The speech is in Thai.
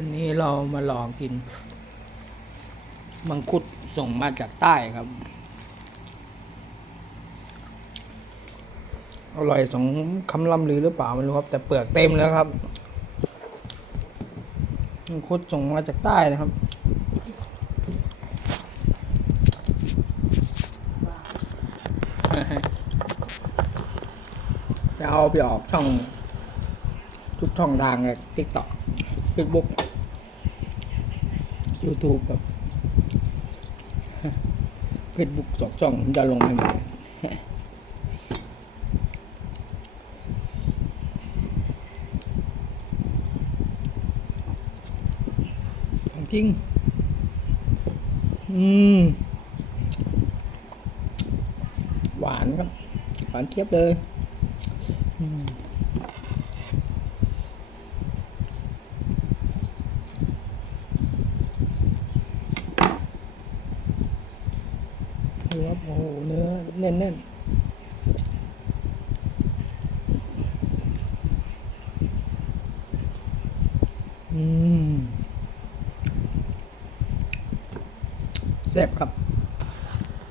วันนี้เรามาลองกิน มังคุดส่งมาจากใต้ครับ อร่อยสองคำล่ำลือหรือเปล่าไม่รู้ครับ แต่เปลือกเต็มแล้วครับ มังคุดส่งมาจากใต้นะครับจะเอาไปออกช่องทุกช่องทางเลยทิกตอกเฟซบุ๊ก ยูทูบแบบเฟซบุ๊กสองช่องผมจะลงให้หมดเลยของจริง อืม หวานครับ หวานเทียบเลย อืม ดูครับ โอ้โห เนื้อแน่นๆอืมแซ่บครับ